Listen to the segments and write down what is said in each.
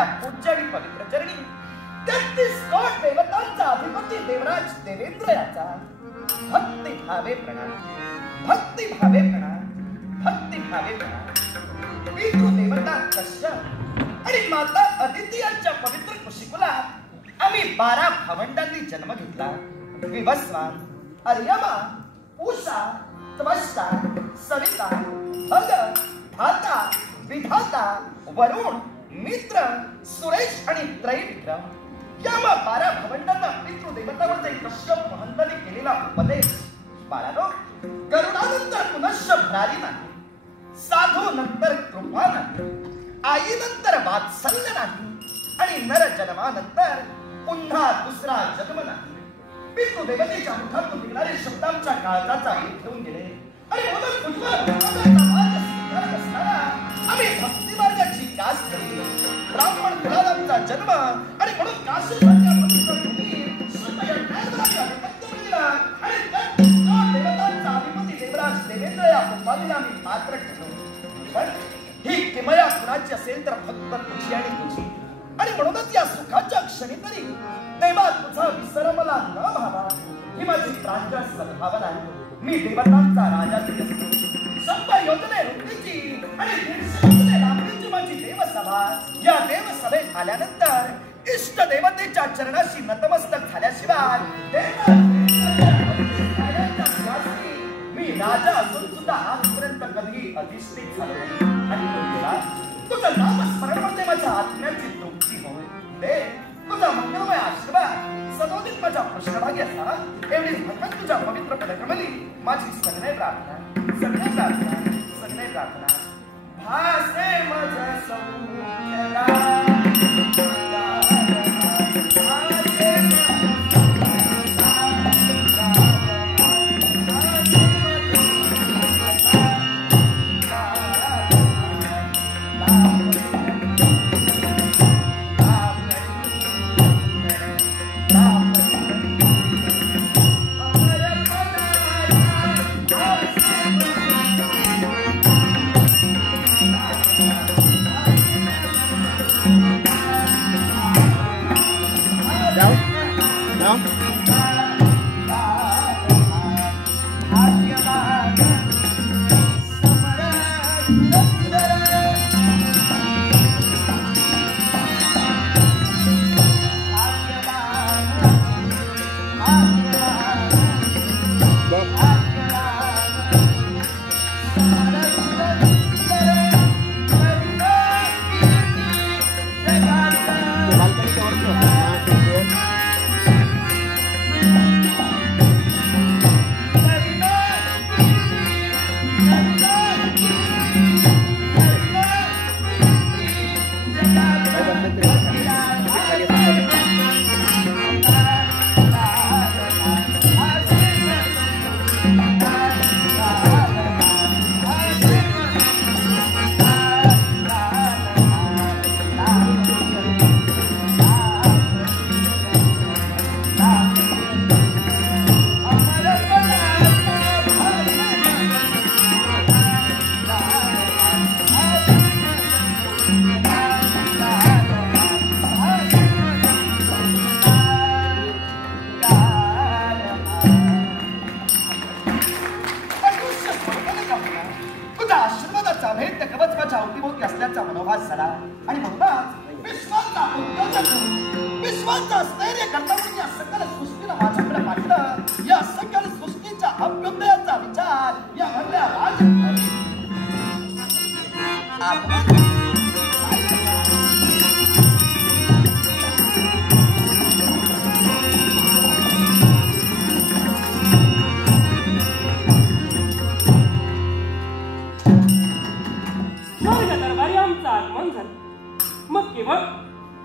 आपल्या पूज्य आणि पवित्र चरणी 33 कोट देवतांचा अधिपती देवराज देवेंद्र याचा भक्ती भावे प्रणाम, भक्ती भावे प्रणाम, भक्ती भावे प्रणाम. पितृ देवता कश्यप आणि माता अदिती यांच्या पवित्र कुशीकुलात आम्ही 12 भावंडांनी जन्म घेतला. विवस्वान, अर्यमा, उषा, त्वष्टा, सविता, भग, धाता, विधाता, वरुण, मित्र, सुरेश आणि त्रैविक्रम या 12 भावंडांना पितृदेवतांमध्ये कश्यप महंतांनी केलेला उपदेश. बाळांनो, गरुडानंतर पुनश्च भ्रारी नाही, साधू नंतर कृपा नाही, आईनंतर वात्सल्य नाही आणि नर जन्मानंतर पुन्हा दुसरा जन्म नाही. पितृदेवतेच्या मुखातून निघणारे शब्द आमच्या काळजाचा वेध घेऊन गेले आणि म्हणून उज्ज्वल असताना आम्ही भक्ती मार्गाची कास केली. ब्राह्मण कुलात आमचा जन्म आणि म्हणून काशीसारख्या पवित्र भूमी शुद्ध यज्ञाचा अधिपत्य मिळाला आणि देवतांचा अधिपती देवराज देवेंद्र या उपाधीला आम्ही पात्र ठरलो. पण ही किमया कुणाची असेल तर फक्त तुझी आणि तुझी, आणि म्हणूनच या सुखाच्या क्षणी तरी देवा तुझा विसर मला न व्हावा ही माझी प्रांजळ सद्भावना आहे. मी देवतांचा राजा असतो. 100 योजने रुंदीची आणि 150 योजने लांबीची माझी देवसभा. या देवसभेत आल्यानंतर इष्ट देवतेच्या चरणाशी नतमस्तक झाल्याशिवाय मी राजा असून सुद्धा आजपर्यंत कधी अधिष्ठित झालो आणि तुझं नामस्मरण म्हणजे माझ्या आत्म्याची तृप्ती होय. दे तुझा मंगलमय आशीर्वाद सदोदित माझ्या पृष्ठभागी असा एवढीच भगवंत तुझ्या पवित्र पदकमली माझी सगळे प्रार्थना, सगळे प्रार्थना, सगळे प्रार्थना. भासे माझा सौख्यदा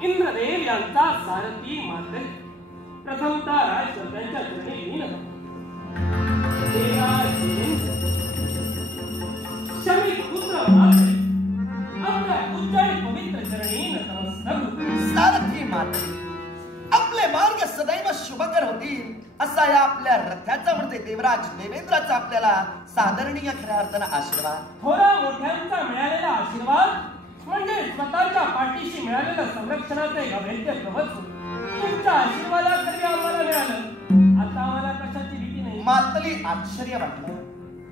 इंद्रदेव यांचा सारथी मात्र प्रथमता राजवर्धांच्या चरणी लीन शमिक पुत्र मात्र आपल्या उज्जवल पवित्र चरणी नतमस्तक. सारथी मात्र आपले मार्ग सदैव शुभकर होतील असा या आपल्या रथाचा म्हणजे देवराज देवेंद्राचा आपल्याला सादरणीय खऱ्या अर्थानं आशीर्वाद. थोरा मोठ्यांचा मिळालेला आशीर्वाद म्हणजे स्वतःच्या पाठीशी मिळालेलं संरक्षणाचं एक अवैध कवच तुमच्या आशीर्वादाखाली आम्हाला मिळालं. आता आम्हाला कशाची भीती नाही. मातली आश्चर्य वाटलं.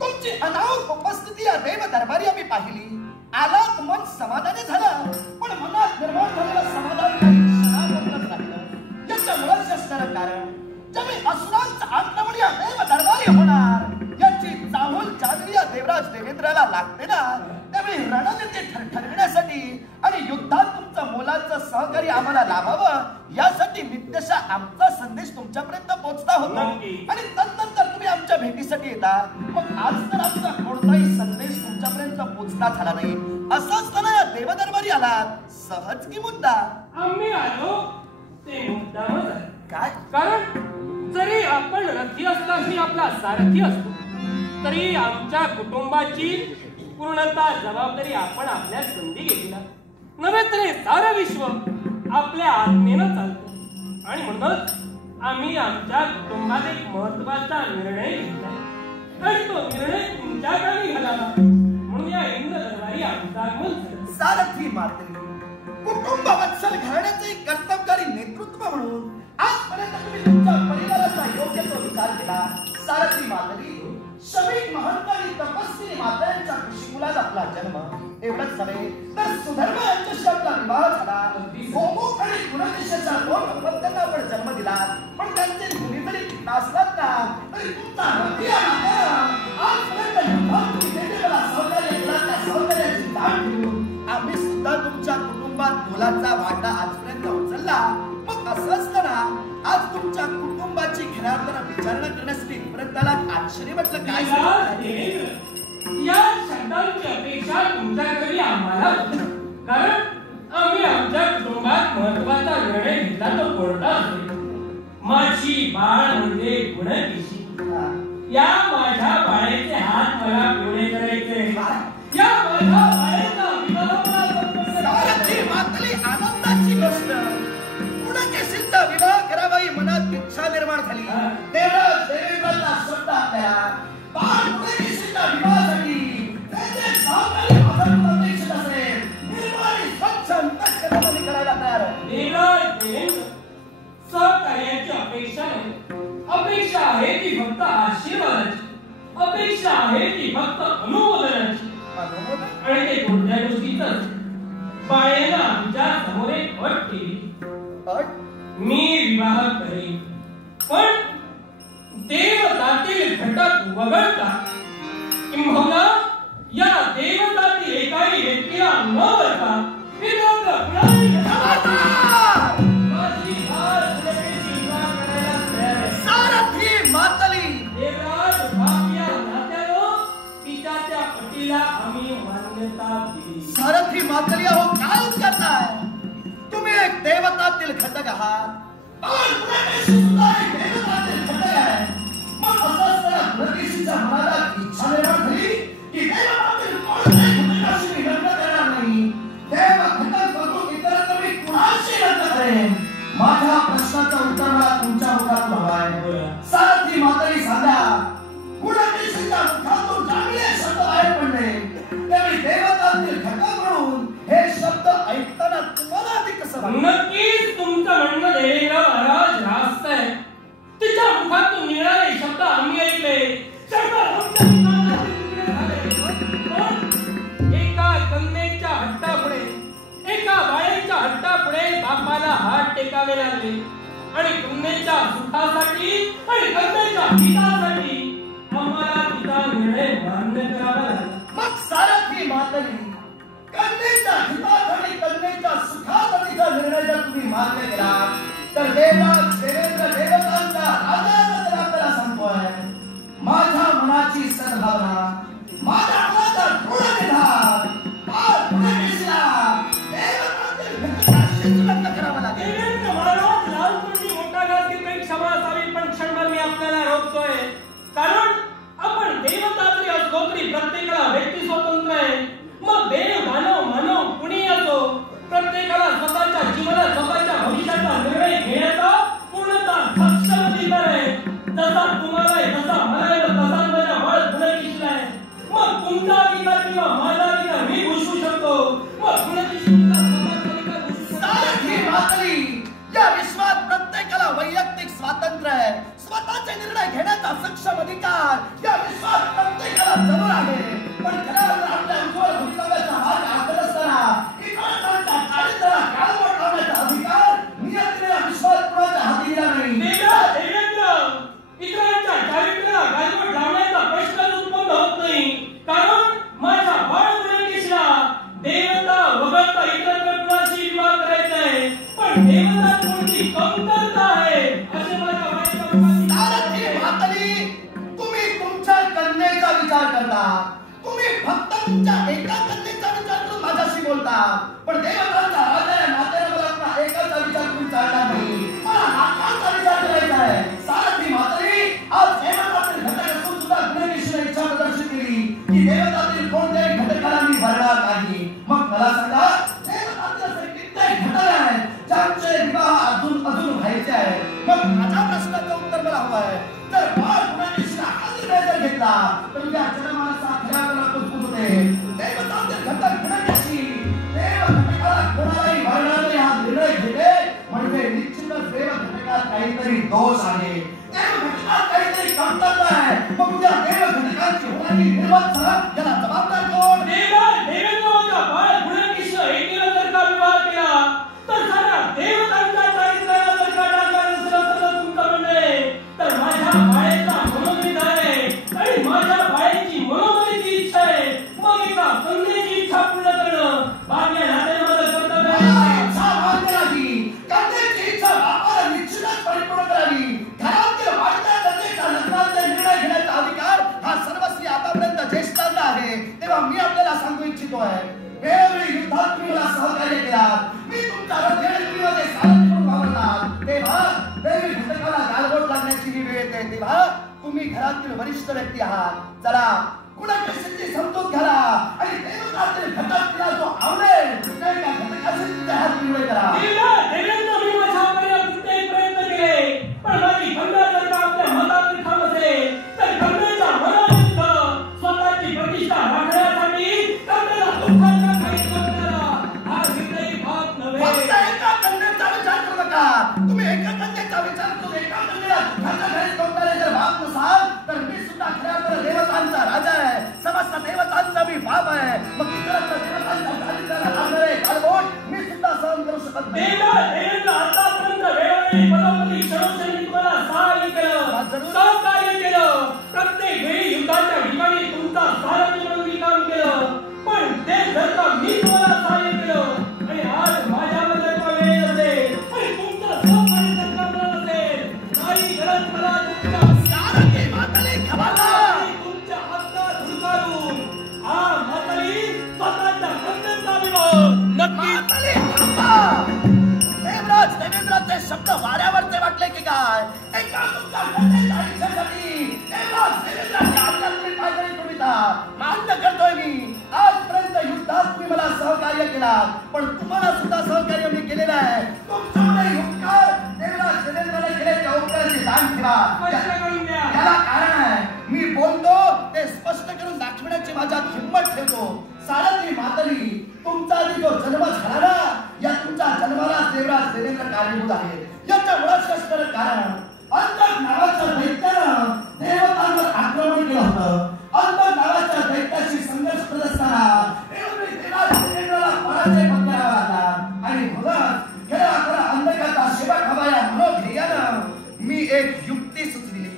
तुमची अनाऊर उपस्थिती या देव दरबारी आम्ही पाहिली. आलात मन समाधानी झालं, पण मनात निर्माण झालेलं समाधान काही क्षणाभरच राहिलं. याच्या मुळात असणारं कारण ज्यावेळी असुरांचा आक्रमण या देव दरबारी होणार याची चाहूल चांदणी या देवराज देवेंद्राला लागते ना, त्यावेळी रणनीती ठरविण्यासाठी आणि युद्धात तुमचं मोलाचं सहकार्य आम्हाला लाभावं यासाठी नित्यशः आमचा संदेश तुमच्यापर्यंत पोहोचता होता. आणि तदनंतर तुम्ही आमच्या भेटीसाठी येता. मग आज तर आमचा कोणताही संदेश तुमच्यापर्यंत पोहोचता झाला नाही. असं असताना या देवदरबारी आलात, सहज की मुद्दा? आम्ही आलो ते मुद्दामच आहे. काय कारण जरी आपण रथी असला की आपला सारथी असतो, तरी आमच्या कुटुंबाची पूर्णतः जबाबदारी आपण आपल्या संधी घेतला. नव्हे तरी सारं विश्व आपल्या आज्ञेनं चालतं. आणि म्हणूनच आम्ही आमच्या कुटुंबात एक महत्वाचा निर्णय घेतला आणि तो निर्णय तुमच्या कामी घालावा म्हणून या इंद्र दरबारी आमचं आगमन झालं. सारथी मात्री कुटुंब वत्सल घराण्याचे कर्तबगारी नेतृत्व म्हणून आजपर्यंत तुम्ही तुमच्या परिवाराचा योग्य तो विचार केला. सारथी मात्री शमीक महंत आणि तपस्विनी मातांच्या कुशीमुलात आपला जन्म. एवढंच नव्हे तर सुधर्म यांच्याशी आपला विवाह झाला. गोमुख आणि गुणनिशेच्या दोन अपत्यांना आपण जन्म दिला. पण त्यांचे कुणीतरी पिता असलात ना, तरी तुमचा रथी आजपर्यंत युद्धात तुम्ही देवेला सहकार्य केला. त्या सहकार्याची दाद घेऊन आम्ही सुद्धा तुमच्या कुटुंबात मोलाचा वाटा आजपर्यंत उचलला. मग असं असताना आज तुमच्या कुटुंबाची खऱ्या अर्थानं विचारणा करण्यासाठी पर्यंतला आश्चर्य म्हटलं काय? या शब्दांची अपेक्षा तुमच्याकडे आम्हाला होती. कारण आम्ही आमच्या कुटुंबात महत्वाचा निर्णय घेतला तो कोणता असेल. माझी बाळ म्हणजे गुणकेशी. या माझ्या बाळेचे हात मला पिवळे करायचे. या माझ्या बाळेचा आनंदाची गोष्ट. गुणकेशींचा विवाह करावाही मनात इच्छा निर्माण झाली. देवराज देवेंद्रांना शब्द आपल्याला बाळ गुणकेशींच्या विवाहासाठी त्याचे सहकारी आदर अपेक्षित असेल. निर्मळ स्वच्छ अंतःकरणाने करायला तयार आहे. देवराज देवेंद्र सहकार्याची अपेक्षा नाही. अपेक्षा आहे ती फक्त आशीर्वादाची. अपेक्षा आहे ती फक्त अनुमोदनाची. आणि ते कोणत्या गोष्टीच बाळेनं आमच्या समोर एक अट केली. मी विवाह करेन, पण देवतातील घटक वगळता किंबहुना या देवतातील एकाही व्यक्तीला न वरता सारथी मातली देवराज भाग्या नात्यानं तिच्या त्या पटीला आम्ही मान्यता दिली. सारथी मातली अहो काय करताय तुम्ही? एक देवतातील घटक आहात. सुद्धा एक देवतातील घटक आहे. मग असं असताना गुणकेशीच्या मनात इच्छा निर्माण झाली की देवतातील कोणत्याही घटकाशी लग्न करणार नाही. देव घटक बघून इतरत्र मी कुणाशी लग्न करेन? माझ्या प्रश्नाचं उत्तर मला तुमच्या मुखातून हवं आहे. सारथी मातली सांगा, गुणकेशीच्या मुखातून चांगले शब्द बाहेर पडले त्यावेळी देवतातील घटक म्हणून हे शब्द ऐकताना तुम्हाला ते कसं वाटतं? नक्कीच तुमचं म्हणणं देवेंद्र महाराज रास्त आहे. तिच्या मुखातून निघालेले शब्द आम्ही ऐकले. एका कन्येच्या हट्टापुढे, एका बाळेच्या हट्टापुढे बापाला हात टेकावे लागले. आणि कन्येच्या सुखासाठी आणि कन्येच्या हितासाठी आम्हाला तिचा निर्णय मान्य करावा लागला. मग सारथी मातली कन्येच्या हितात आणि कन्येच्या सुखासाठीचा निर्णय जर तुम्ही मान्य केला तर देवराज देवेंद्र देवतांच्या राजाला आपल्याला सांगतोय, माझ्या मनाची सद्भावना, माझ्या मनाचा दृढ निर्धार लग्न करावं लागेल. देवेंद्र महाराज लहानपणी मोठा घास घेतोय, क्षमा असावी, पण क्षणभर मी आपल्याला रोखतोय. कारण आपण देवता जरी असलो तरी प्रत्येकाला व्यक्ती स्वतंत्र आहे. मग देव मानव मानव कुणी असो, प्रत्येकाला स्वतःच्या जीवनात स्वतःच्या भविष्याचा निर्णय घेण्याचा पूर्णतः सक्षम अधिकार आहे. जसा तुम्हाला आहे, जसा मला आहे, तसा माझ्या बाळ गुणकेशीला आहे. मग तुमचा अधिकार किंवा माझा अधिकार मी घुसवू शकतो. मग सक्षम अधिकार या विश्वास प्रत्येकाला जरूर आहे, पण खऱ्या अर्थाने आपल्या उज्ज्वल भवितव्याचा मार्ग आखत असताना इतरांच्या चारित्र्याला काळवट लावण्याचा अधिकार नियतीने विश्वास कुणाच्या हाती दिला नाही. इतरांच्या चारित्र्याला काळवट लावण्याचा प्रश्नच उत्पन्न होत नाही, कारण माझ्या बाळमुलीला देवता वगळता इतर कुणाशी विवाह करायचा आहे, पण देवता कोणती कमतरता आहे असे माझ्या सारथी म्हातारी, तुम्ही तुमच्या कन्येचा विचार करता, तुम्ही फक्त तुमच्या एका कन्येचा विचार करून माझ्याशी बोलता, पण देवतांचा राजा या नात्याने मला एकाचा विचार तुम्ही चालणार नाही, मला लाखांचा विचार करायचा आहे. सारथी म्हातारी, आज देवतातील घटक असून सुद्धा गुणेश्वर इच्छा प्रदर्शित केली की देवतातील कोणत्याही घटकाला मी भरणार नाही. मग मला सांगा, देवतातील असे कित्येक घटक आहेत ज्यांचे विवाह अजून व्हायचे आहे. मग माझ्या प्रश्नाचं उत्तर मला हवं आहे. जर बाळ गुणेश्वर हा निर्णय जर घेतला तर उद्या जन्माला खऱ्या पुस्तक होते. देवतातील घटक गुणेश्वरी देव घटकाला कोणालाही भरणार नाही हा निर्णय घेते म्हणजे निश्चितच देव घटकात काहीतरी दोष आहे, देव घटकात काहीतरी कमतरता आहे. मग उद्या देव घटकाची होणारी निर्वंशना याला जबाबदार कोण? देवेंद्राचा बाळ गुणेश्वर एकीला जर का विवाह केला तर सारा देवतांच्या चारित्र्याला जर का डागा नसला तुमचा म्हणणे तर माझ्या बाळेचा मनोगत आहे आणि माझ्या बाळेची मनोगतीची इच्छा आहे. मग एका कन्येची इच्छा पूर्ण करणं बाबा नात्याने माझं कर्तव्य आहे. इच्छा मान्य नाही, कन्येची इच्छा बापाला निश्चितच परिपूर्ण करावी. घरातील वाढत्या कन्येच्या लग्नाचे निर्णय घेण्याचा अधिकार हा सर्वस्वी आतापर्यंत ज्येष्ठांना आहे. तेव्हा मी आपल्याला सांगू इच्छितो आहे, वेळोवेळी युद्धात तुम्ही मला सहकार्य केलात, मी तुमच्या रथेमध्ये सारथी म्हणून वावरलात, तेव्हा देवी घटकाला गालबोट लागण्याची ही वेळ येते. तेव्हा तुम्ही घरातील वरिष्ठ व्यक्ती आहात, चला गुणकेशची समजूत घाला आणि देवतातील घटकाला जो आवडेल त्या घटकाशी तुमच्या हात निवड करा. देवेंद्र मी माझ्यापर्यंत कुठेही प्रयत्न केले, पण माझी गंगा जर का आपल्या मनात ठाम असेल तर गंगेच्या मनाविरुद्ध स्वतःची प्रतिष्ठा राखण्यासाठी गंगेला दुःखाचा काही करण्याला हा निर्णय भाग नव्हे. फक्त एका कन्येचा विचार करू नका. तुम्ही एका कन्येचा विचार करून एका कन्येला दुःखाच्या घरी तोंडाने जर भाग नसाल तर मी सुद्धा खऱ्या अर्थाने देवतांचा राजा आहे, समस्त देवतांचा मी बाप आहे. मग इतरांच्या देवतांच्या चारित्र्याला लागणारे गालबोट मी सुद्धा सहन करू शकत नाही. देवेंद्र आतापर्यंत वेळोवेळी पदोपदी क्षणोक्षणी तुम्हाला सहाय्य केलं, सहकार्य केलं, प्रत्येक वेळी युद्धाच्या ठिकाणी तुमचा सारथी म्हणून मी काम केलं, पण ते जर का मी तुम्हाला सहाय्य केलं आणि आज माझ्याबद्दल का वेळ असेल आणि तुमचं सहकार्य जर का मिळत असेल नाही गरज मला तुमच्या सारथी म्हातारी खबरदार. तुमच्या हातात धुडकारून हा म्हातारी स्वतःच्या कन्येचा विवाह नक्की म्हातारी थांबा. देवराज देवेंद्राचे शब्द वाऱ्यावरचे वाटले की काय? एका तुमच्या कन्येच्या आयुष्यासाठी देवराज देवेंद्राची आज्ञा तुम्ही काहीतरी तुम्हीता मान्य करतोय मी. आजपर्यंत युद्धात तुम्ही मला सहकार्य केलात, पण तुम्हाला सुद्धा सहकार्य मी केलेलं आहे. तुमच्यामध्ये उपकार देवराज देवेंद्राने केले त्या उपकाराची जाण ठेवा. याला कारण आहे, मी बोलतो ते स्पष्ट करून दाखवण्याची माझ्यात हिंमत ठेवतो. सारथी म्हातारी, तुमचा आधी जो जन्म झाला ना, या तुमच्या जन्माला देवराज देवेंद्र कारणीभूत आहे. याच्या मुळात कष्ट कारण अंतक नावाच्या दैत्यानं देवतांवर आक्रमण केलं होतं. अंतक नावाच्या दैत्याशी संघर्ष करत असताना देवराज देवेंद्राला पराजय पत्करावा लागला आणि म्हणूनच खऱ्या खरा अंधकाचा सेवक हवा या मनोध्येयानं मी एक युक्ती सुचविली.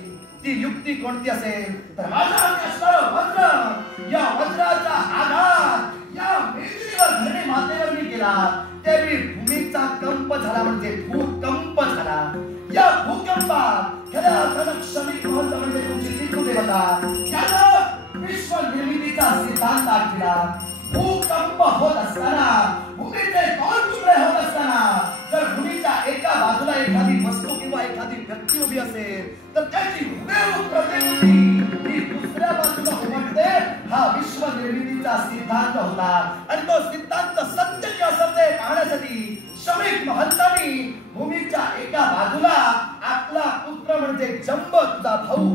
ती युक्ती कोणती असेल तर माझ्या असणारं वज्र, या वज्राचा आघात या मेघेवर धरणी मातेवर मी केला. त्यावेळी भूमीचा कंप झाला, म्हणजे भूकंप झाला. या भूकंपात खऱ्या अर्थानं क्षणिक महत्व म्हणजे तुमची पितृ देवता यानं विश्व निर्मितीचा सिद्धांत आखला. भूकंप होत असताना, भूमीचे दोन तुकडे होत असताना जर भूमीच्या एका बाजूला एखादी वस्तू किंवा एखादी व्यक्ती उभी असेल तर त्याची हुबेहूब प्रतिकृती ही दुसऱ्या बाजूला उमटते. हा विश्व निर्मितीचा सिद्धांत होता आणि तो सिद्धांत सत्य की असत्य पाहण्यासाठी श्रमिक महंतांनी भूमीच्या एका बाजूला आपला पुत्र म्हणजे जंब, तुझा भाऊ,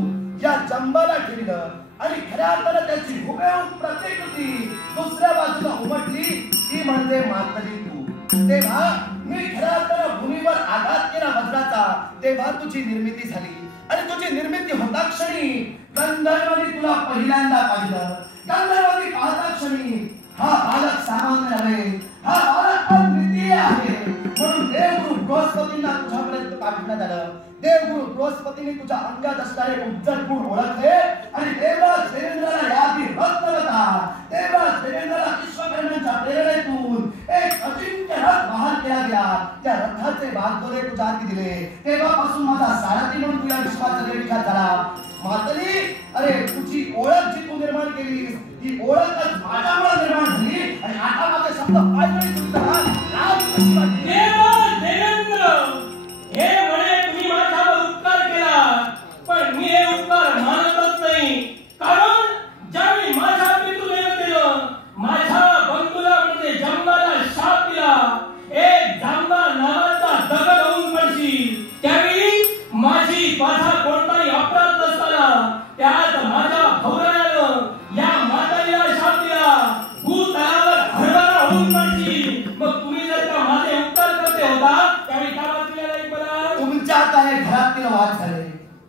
या जंबाला ठेवलं आणि खऱ्या अर्थानं त्याची हुबेहूब प्रतिकृती दुसऱ्या बाजूला उमटली, ती म्हणजे म्हातारी तू. तेव्हा मी खऱ्या अर्थानं भूमीवर आघात केला वज्राचा, तेव्हा तुझी निर्मिती झाली आणि तुझी निर्मिती होता क्षणी गंधर्वांनी तुला पहिल्यांदा पाहिलं. गंधर्वांनी पाहता क्षणी हा बालक सामान्य नव्हे, हा बालक अद्वितीय आहे म्हणून देवगुरु बृहस्पतींना तुझ्यापर्यंत पाठवण्यात आलं. देवगुरु बृहस्पतीने तुझ्या अंगात असणारे उज्जड गुण ओळखले आणि देवराज देवेंद्राला यादी रत्नवता, देवराज देवेंद्राला विश्वकर्म्यांच्या प्रेरणेतून एक अजिंक्य रथ बहाल केला गेला. त्या रथाचे बांधोरे तुझ्या हाती दिले. तेव्हापासून माझा सारथी म्हणून तुझ्या विश्वाचा निर्विचार झाला. मातली, अरे तुझी ओळख जी तू निर्माण केली ती ओळखच माझ्यामुळे निर्माण झाली आणि आता माझे शब्द पायदळी तुझा राम कशी वाटली. देवेंद्र, हे म्हणे तुम्ही माझ्यावर उपकार केला, पण मी हे उपकार मानतच नाही. कारण ज्यावेळी माझ्या पितृदेवतेनं माझ्या बंधूला म्हणजे जंबाला शाप दिला, एक जांबा नावाचा दगड होऊन पडशील, त्यावेळी माझा कोणताही अपराध नसताना त्यात माझ्या भौरायानं या माताला शाप दिला, भूतलावर हरभरा होऊन पडशील. मग तुम्ही जर का माझे उपकार करते होता त्यावेळी का वाचलेला नाही मला? तुमच्या काय घरातील वाद झाले.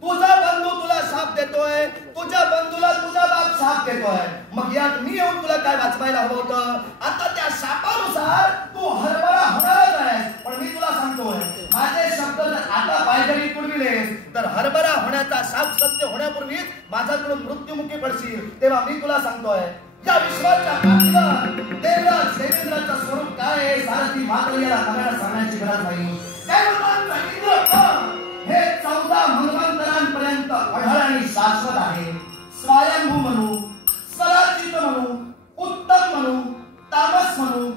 तुझा बंधू तुला शाप देतोय, तुझ्या बंधूला तुझा बाप शाप देतोय. मग यात मी येऊन तुला काय वाचवायला हवं होतं? आता त्या शापानुसार तू हरभरा होणारच आहेस. पण मी तुला सांगतोय, माझे शब्द जर आता पायदळी पुरविलेस तर हरभरा होण्याचा शाप सत्य होण्यापूर्वीच माझ्याकडून मृत्युमुखी पडशील. तेव्हा मी तुला सांगतोय, या विश्वाच्या पाठीवर देवराज देवेंद्राचं स्वरूप काय आहे सारथी मातलीला आपल्याला सांगण्याची गरज नाही. देवतांचा इंद्रपद हे 14 मनवंतरांपर्यंत अढळ आणि शाश्वत आहे. स्वयंभू म्हणू, सराचित म्हणू, उत्तम म्हणू, तामस म्हणू,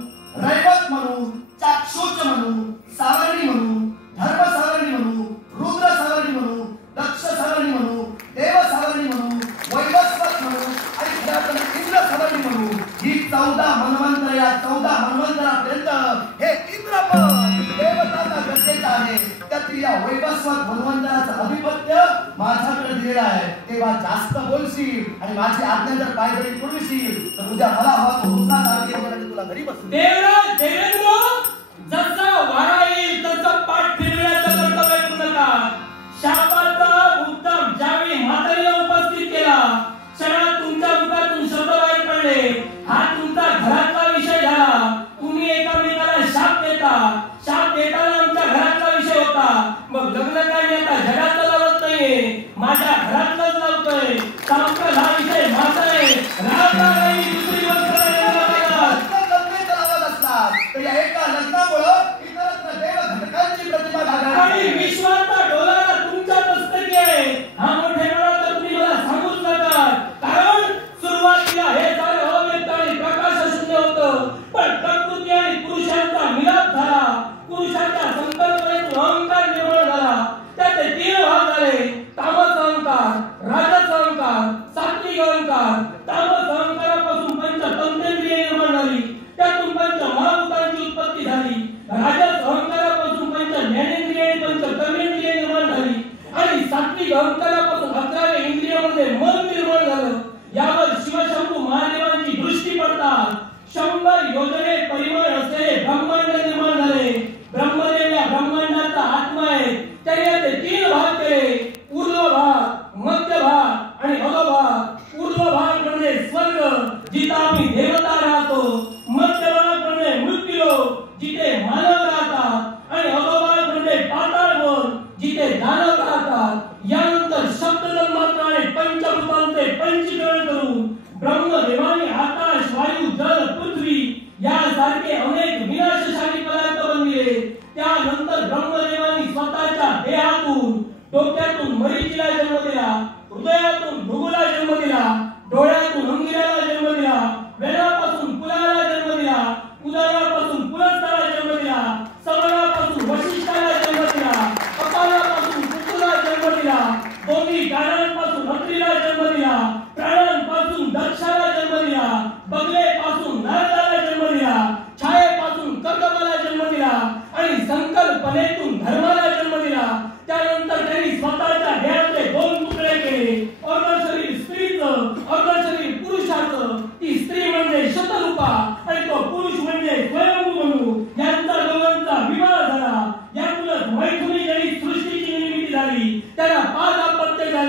रैवत म्हणू, चाक्षुष म्हणू, सावर्णी म्हणू, धर्म सावर्णी म्हणू, रुद्र सावर्णी म्हणू, दक्ष सावर्णी म्हणू, देव सावर्णी म्हणू, वैवस्वत म्हणू आणि खऱ्यापैकी इंद्र सावर्णी म्हणू, ही 14 मनवंतर, या 14 मनवंतरापर्यंत हे इंद्रपद देवताचा गरजेचं आहे. त्यातील या वैवस्वत मनवंतराचं अधिपत्य माझ्याकडे दिलेलं आहे. तेव्हा जास्त बोलशील आणि माझी आज्ञा जर पायदळी पुरविशील तर उद्या मला हवा तो हुसना सारखी वगैरे तुला घरी बसू. देवराज देवेंद्र, जसा वारा येईल तसं पाठ फिरवण्याचं कर्तव्य पूर्ण कर. शापाचा मुद्दाम ज्यावेळी म्हातारीला उपस्थित केला, क्षणात तुमच्या मुखातून शब्द बाहेर पडले. हा तुमचा घरातला विषय झाला. तुम्ही एकामेकाला शाप देता, शाप देताना आमच्या घरातला विषय होता. मग लग्न काय आता जगातलं लावत नाहीये, माझ्या घरातलंच लावतोय. सामका हा विषय माझा आहे. राहता नाही दुसरी गोष्ट तर या एका लग्नामुळं इतरत्र देव घटकांची प्रतिमा घालणार आणि विश्वाचा डोलारा तुमच्या मस्तकी आहे. हा मोठेपणा तर तुम्ही मला सांगूच नका. कारण सुरुवातीला हे सारे अव्यक्त आणि प्रकाशशून्य होतं, पण प्रकृती आणि पुरुषांचा मिलाप झाला. पुरुषाच्या संकल्पनेतून अहंकार निर्माण झाला. त्याचे 3 भाग झाले: तामस अहंकार, राजस अहंकार, सात्विक अहंकार. तामस अहंकारापासून पंचतंत्रेंद्रिये निर्माण झाली, त्यातून पंच महाभूतांची उत्पत्ती झाली. राजस अहंकारापासून पंच ज्ञानेंद्रिये आणि पंच कर्मेंद्रिये निर्माण झाली आणि सात्विक अहंकारापासून 11 इंद्रियामध्ये मन निर्माण झालं. यावर शिवशंभू महादेवांची दृष्टी पडतात. 100 योजने परिमाण असलेले ब्रह्मांड निर्माण झाले. ब्रह्मदेव या ब्रह्मांडाचा आत्मा आहे. त्याने याचे 3 भाग केले: ऊर्ध्व भाग, मध्य भाग आणि अधोभाग. ऊर्ध्व भाग म्हणजे स्वर्ग, जिथे आम्ही देवता राहतो. मध्य भाग म्हणजे मृत्यूलोक, जिथे मानव राहतात. आणि अधोभाग म्हणजे पाताळवन, जिथे दानव राहतात. यानंतर शब्दजन्मात्र आणि पंचभूतांचे पंचीकरण करून ब्रह्मदेवाने आकाश, वायू, जल, पृथ्वी यासारखे अनेक विनाशशाली पदार्थ बनविले. त्यानंतर ब्रह्मदेवाने स्वतःच्या देहातून, डोक्यातून मरीचीला जन्म दिला, हृदयातून भृगूला जन्म दिला, डोळ्यातून अंगिराला जन्म दिला, वेदापासून पुलाला जन्म दिला, उदरापासून पुलस्त्याला जन्म दिला, सवनापासून वशिष्ठाला जन्म दिला, कपालापासून कुकुला जन्म दिला, दोन्ही कानांपासून अत्रीला जन्म दिला, प्राणांपासून दक्षाला जन्म दिला, बगलेपासून नारदाला जन्म दिला, छायेपासून कर्दमाला जन्म दिला आणि संकल्पनेतून धर्माला जन्म दिला. त्यानंतर त्यांनी स्वतःच्या देहाचे 2 तुकडे केले. अर्ध शरीर स्त्रीचं, अर्ध शरीर पुरुषाचं. ती स्त्री म्हणजे शतरूपा आणि तो पुरुष म्हणजे स्वयंभू म्हणू. यांचा दोघांचा विवाह झाला. यातूनच मैथुनी जणी सृष्टीची निर्मिती झाली. त्यांना 5 अपत्य झाली.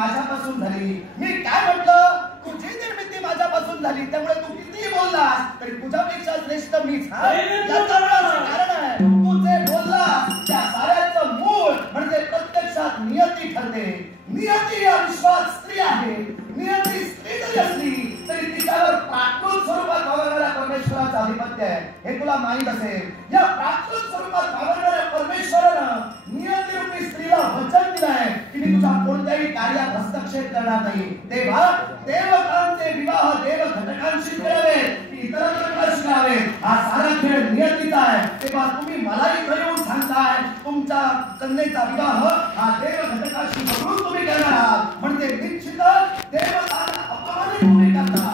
माझ्यापासून झाली. मी काय म्हटलं, तुझी निर्मिती माझ्यापासून झाली, त्यामुळे तू कितीही बोललास तरी तुझ्यापेक्षा श्रेष्ठ मीच. याचं कारण आहे, तू जे बोललास त्या साऱ्याचं मूळ म्हणजे प्रत्यक्षात नियती ठरते. नियती हा विश्वास स्त्री आहे. नियती स्त्री जरी असली तरी तिच्यावर प्राकृत स्वरूपात वावरणाऱ्या परमेश्वराचं आधिपत्य आहे, हे तुला माहीत असेल. या प्राकृत स्वरूपात वावरणाऱ्या परमेश्वरानं नियतीरूपी स्त्रीला वचन दिलं आहे की मी तुझ्या कोणत्याही कार्यात हस्तक्षेप करणार नाही. तेव्हा देवतांचे विवाह देव घटकांशी करावे की इतरांशी करावे, हा सारा खेळ नियतीचा आहे. तेव्हा तुम्ही मला इथं येऊन सांगताय तुमच्या कन्येचा विवाह हा देव घटकाशी बघून तुम्ही करणार आहात, म्हणजे निश्चितच देवतांना अपमानित तुम्ही करता.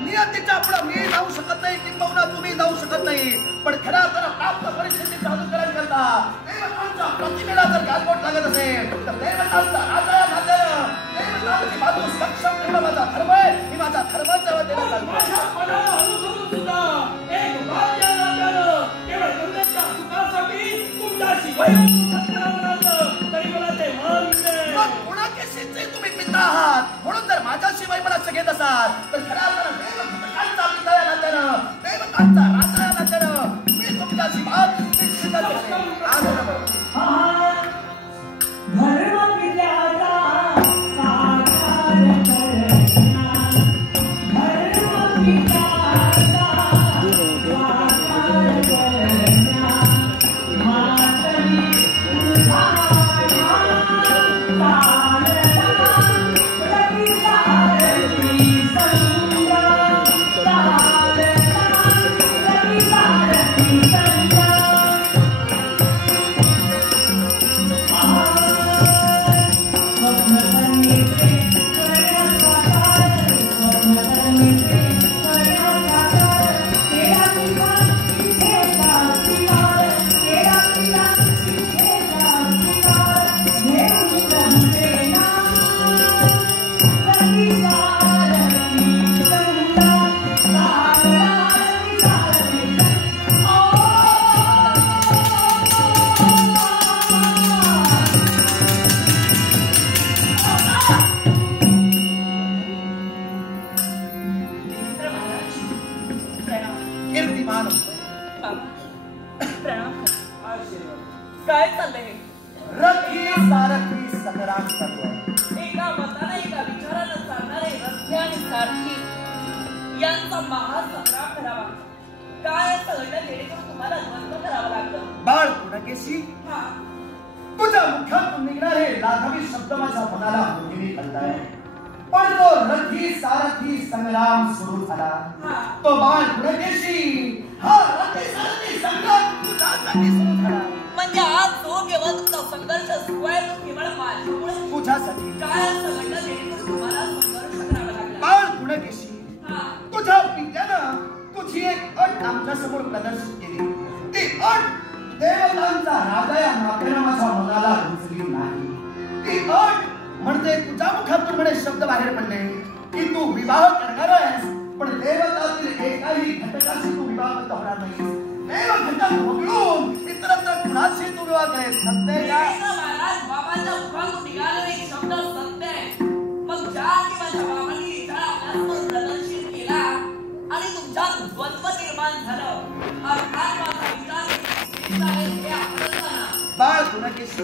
नियतीच्या पुढे मी जाऊ शकत नाही, किंबहुना तुम्ही जाऊ शकत नाही. पण खऱ्या अर्थानं प्राप्त परिस्थितीचं अनुकरण करता देवतांच्या प्रतिमेला जर गालबोट लागत असेल तर देवतांचा राजा या नात्यानं देवतांची बाजू सक्षम ठेवणं माझा धर्म आहे. मी माझा धर्माच्या वतीने तुम्ही पिता आहात, म्हणून जर माझ्याशिवाय मला घेत असाल तर खऱ्या अर्थानं देवतांचा पिता या नात्यानं देवतांचा राजा या नात्यानं मी तुमच्याशी बात काय चाललंय? रथी सारथी संग्राम करतोय. एका मताने एका विचारानं चालणारे रथी आणि सारथी यांचा महासंग्राम करावा. काय असं घडलं जेणेकरून तुम्हाला द्वंद्व करावं लागलं? बाळ पुणकेशी, तुझ्या मुखातून निघणारे लाघवी शब्द माझ्या मनाला मोहिनी करताय. पण तो रथी सारथी संग्राम सुरू झाला. तो बाळ पुणकेशी हा रथी सारथी संग्राम तुझ्यासाठी सुरू झाला. म्हणजे आज जो केवळ तुमचा संघर्ष सुरू आहे तो केवळ माझ्यामुळे तुझ्यासाठी. काय असं घडलं जेणेकरून तुम्हाला संघर्ष करावा लागला? बाळ पुणकेशी, तुझ्या पित्यानं तुझी एक अट आमच्या समोर प्रदर्शित केली. ती अट देवतांचा राजा या नात्यानं माझ्या मनाला रुजली नाही. ती अट म्हणजे तुझ्या मुखातून म्हणे शब्द बाहेर पडले की तू विवाह करणार आहेस, पण देवतातील एकाही घटकाशी तू विवाहबद्ध होणार नाही. देव घटक वगळून इतरत्र कुणाशी तू विवाह करेल. सत्य आहे का? महाराज, बाबांच्या मुखातून निघालेले एक शब्द सत्य आहे. मग ज्या की माझ्या बाबांनी विचार आपल्यासमोर प्रदर्शित केला आणि तुमच्यात द्वंद्व निर्माण झालं, अर्थात माझा विचार बाळ पुणकेशी,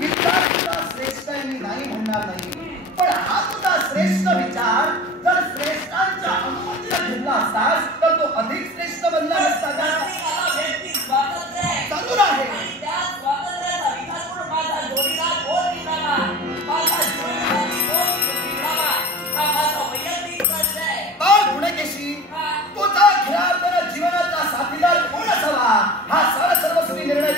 विचार तुझा श्रेष्ठ आहे मी नाही म्हणणार नाही, पण हा तुझा श्रेष्ठ विचार जर श्रेष्ठांच्या अनुमतीला घेतला असतास तर तो अधिक श्रेष्ठ बनला नसता का? चालू आहे. त्या स्वातंत्र्याचा विचार करून माझा जोडीदार कोण निघाला, माझा जोडीदार कोण निघाला, हा माझा वैयक्तिक प्रश्न आहे. बाळ पुणकेशी, तुझा खेळाडूला जीवनाचा साथीदार कोण असावा हा सारा सर्वस्वी निर्णय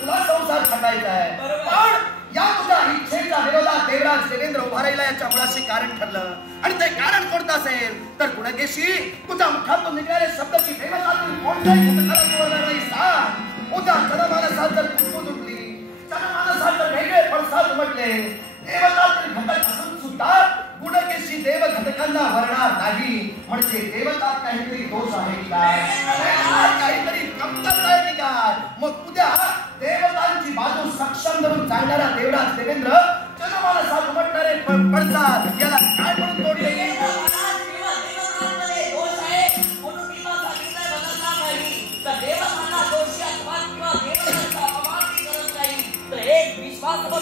तुला संसार खटायचा आहे. पण या तुझ्या इच्छेच्या विरोधात देवराज देवेंद्र उभा राहिला याच्या मुळाशी कारण ठरलं. आणि ते कारण कोणतं असेल तर पुणकेशी, तुझ्या मुखातून निघणारे शब्दाची देवतातील कोणत्याही घटकाला जोडणार नाही. सांग, उद्या जनमानसात जर कुजबूज उठली, जनमानसात जर वेगळे पडसाद उमटले, देवतातील घटक असून सुद्धा पुणकेशी देव घटकांना वरणार नाही म्हणजे देवतात काहीतरी दोष आहे की काय, काहीतरी कमतरता आहे की काय. मग उद्या देवतांची बाजू सक्षम धरून चालणारा देवराज देवेंद्र जन्माला साथ म्हटणारे पडतात याला काय म्हणून तोडले.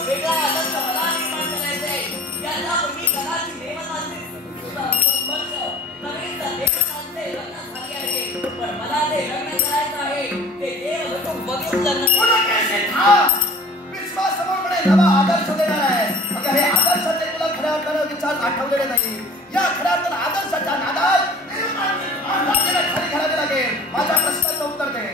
वेगळा आनंद मला निर्माण करायचंय. याला तुम्ही कदाचित देवतांचे संबंध नवीन देवतांचे लग्न झाले आहे, पण मला ते लग्न करायचं आहे ते देव घटून बघून विश्वासमोर म्हणे नवा आदर्श देणार आहे. अगं हे आदर्शाचे तुला खऱ्या अर्थानं विचार आठवलेले नाही. या खऱ्या अर्थानं आदर्शाच्या नादात खाली घालावे लागेल. माझ्या प्रश्नाचं उत्तर दे.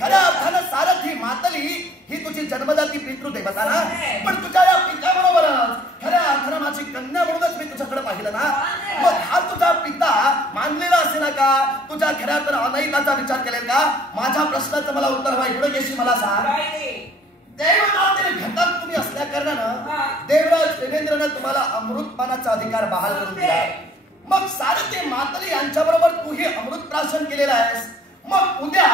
खऱ्या अर्थानं सारथी मातली ही तुझी जन्मदाती पितृदेवता ना, पण तुझ्या या पित्याबरोबरच खऱ्या अर्थानं माझी कन्या म्हणूनच मी तुझ्याकडे पाहिलं ना. मग हा तुझा पिता मानलेला असे ना का, तुझ्या खऱ्या अर्थानं अनैताचा विचार केलेला का. माझ्या प्रश्नाचं मला उत्तर हवं. पुढे केशी मला सांग. देवतातील घटक तुम्ही असल्या कारणानं देवराज देवेंद्रनं तुम्हाला अमृतपानाचा अधिकार बहाल करून दिला. मग सारथी मातली यांच्या बरोबर तू हे अमृत प्राशन केलेलं आहेस. मग उद्या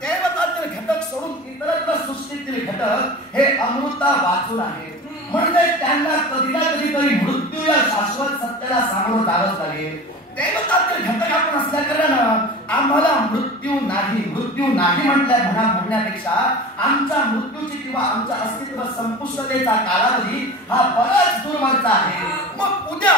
देवतातील घटक सोडून इतरत्र सृष्टीतील घटक हे अमृता वाचून आहेत म्हणजे त्यांना कधी ना कधीतरी मृत्यू या शाश्वत सत्याला सामोरं जावंच लागेल. देवतातील घटक आपण असल्या कारणानं आम्हाला मृत्यू नाही म्हणण्यापेक्षा आमच्या मृत्यूची किंवा आमच्या अस्तित्व संपुष्टतेचा कालावधी हा बराच दूरवरचा आहे. मग उद्या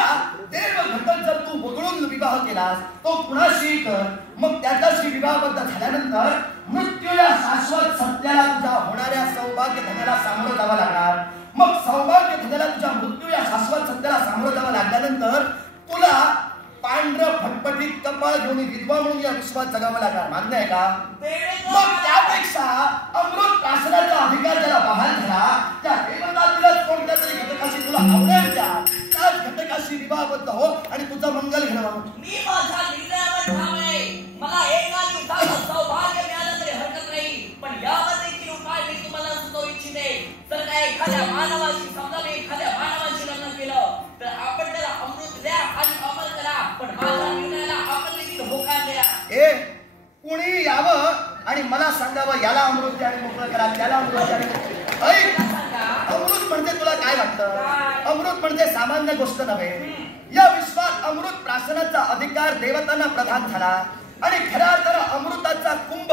देव घटक जर तू वगळून विवाह केलास तो कुणाशी कर. मग त्याच्याशी विवाहबद्ध झाल्यानंतर मृत्यू या शाश्वत सत्याला तुझ्या होणाऱ्या सौभाग्य धनाला सामोरं जावं लागणार. मग सौभाग्य धनाला तुझ्या मृत्यू या शाश्वत सत्याला सामोरं जावं लागल्यानंतर तुला पांढरं फटफटीत कपाळ घेऊन विधवा म्हणून या विश्वात जगावं लागणार. मान्य आहे का. मग त्यापेक्षा अमृत प्राशनाचा अधिकार ज्याला बहाल झाला त्या देवतातीलच कोणत्या तरी घटकाशी तुला आवडेल त्याच घटकाशी विवाहबद्ध हो आणि तुझं मंगल घडवं. मी माझ्या निर्णयावर ठाम आहे. मला एका दिवसाचं सौभाग्य मिळालं तरी हरकत नाही, पण यामध्ये देखील उपाय मी तुम्हाला सुचवू इच्छिते. जर काय एखाद्या मानवाशी समजा मी एखाद्या मानवाशी लग्न केलं तर आपण त्याला अमृत द्या आणि अमर करा, पण माझ्या निर्णयाला आपण देखील होकार द्या. कुणी यावं आणि मला सांगावं याला अमृत द्या आणि मोकळं करा, त्याला अमृत द्या आणि अमृत म्हणजे तुला काय वाटतं. अमृत म्हणजे सामान्य गोष्ट नव्हे. या विश्वात अमृत प्राशनाचा अधिकार देवतांना प्रदान झाला आणि खऱ्या अर्थानं अमृताचा कुंभ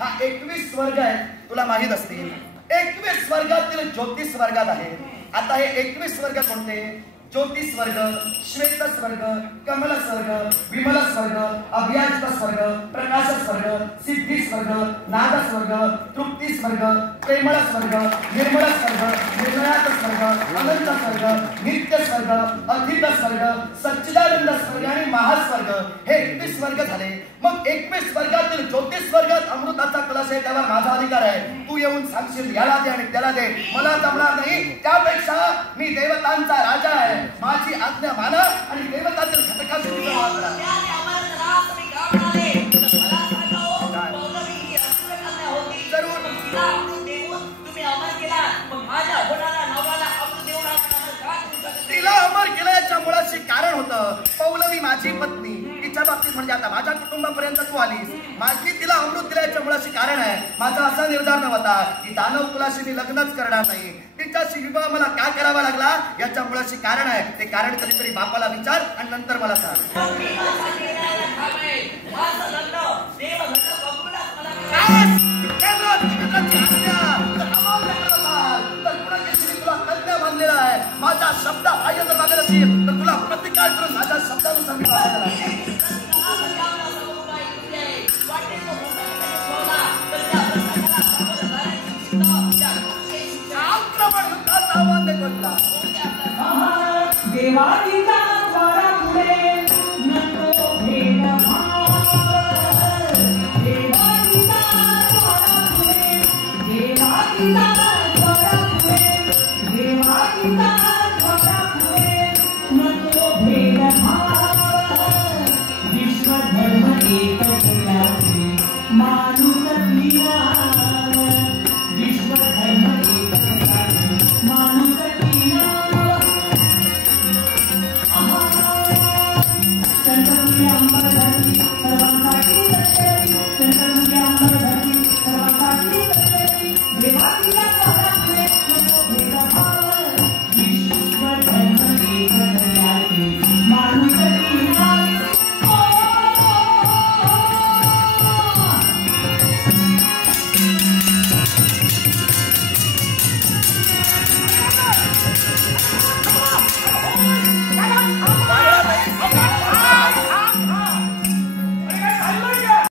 हा 21 वर्ग आहे. तुला माहित असतील 21 वर्गातील ज्योतिष वर्गात आहे. आता हे 21 वर्ग कोणते. ज्योतिष वर्ग, श्वेत स्वर्ग, कमल स्वर्ग, विमल स्वर्ग, अभियाजित स्वर्ग, प्रकाश स्वर्ग, सिद्धी स्वर्ग, नाद स्वर्ग, तृप्ती स्वर्ग, प्रेमळ स्वर्ग, निर्मळ स्वर्ग, निर्मयात स्वर्ग, अनंत स्वर्ग, नित्य स्वर्ग, अधीत स्वर्ग, सच्चिदानंद स्वर्ग आणि महास्वर्ग हे 21 वर्ग झाले. मग 21 वर्गातील ज्योतिष वर्गात अमृताचा कलश आहे, त्यावर माझा अधिकार आहे. तू येऊन सांगशील याला दे आणि त्याला दे, मला जमणार नाही. त्यापेक्षा मी देवतांचा राजा आहे. माझी आज्ञा माना आणि देवतातील घटकाशी विवाह करा. तिला अमर केल्याच्या मुळाशी कारण होतं पौलवी माझी पत्नी. तिच्या बाबतीत म्हणजे आता माझ्या कुटुंबापर्यंत तू आलीस. माझी तिला अमृत दिल्याच्या मुळाशी कारण आहे. माझा असा निर्धार नव्हता की दानव कुलाशी मी लग्नच करणार नाही. तिच्याशी विवाह मला का करावा लागला याच्या मुळाशी कारण आहे. ते कारण कधीतरी बापाला विचार आणि नंतर मला सांग.